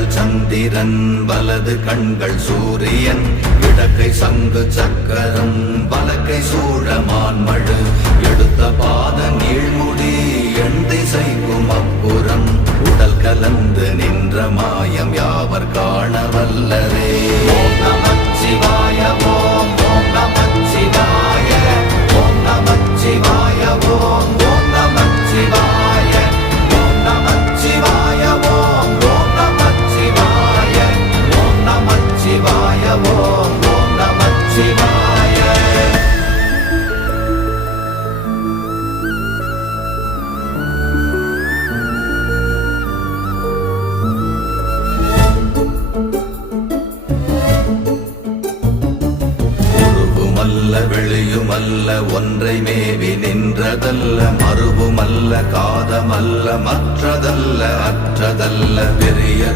கண்கள் சந்திரன் வலது கண்கள் சூரியன் இடக்கை சங்கு சக்கரம் வலக்கை சூழமான்மழு எடுத்த பாத நீழ்முடி எண் திசைக்கும் அப்புறம் உடல் கலந்து நின்ற மாயம் யாவர் காண வல்லரே. ஓம் நமச்சிவாய ஓம் ஓம் நமச்சிவாய ஓம் நமச்சிவாய ஓம் ஓம் நமச்சிவாய ஓம் நமச்சிவாய ஓம் ஓம் நமச்சிவாய ஓம் நமச்சிவாய ஓம் ஓம் நமச்சிவாய. வெளியுமல்ல ஒன்றை மேவி நின்றதல்ல மறுவுமல்ல காதமல்ல மற்றதல்ல அற்றதல்ல பெரிய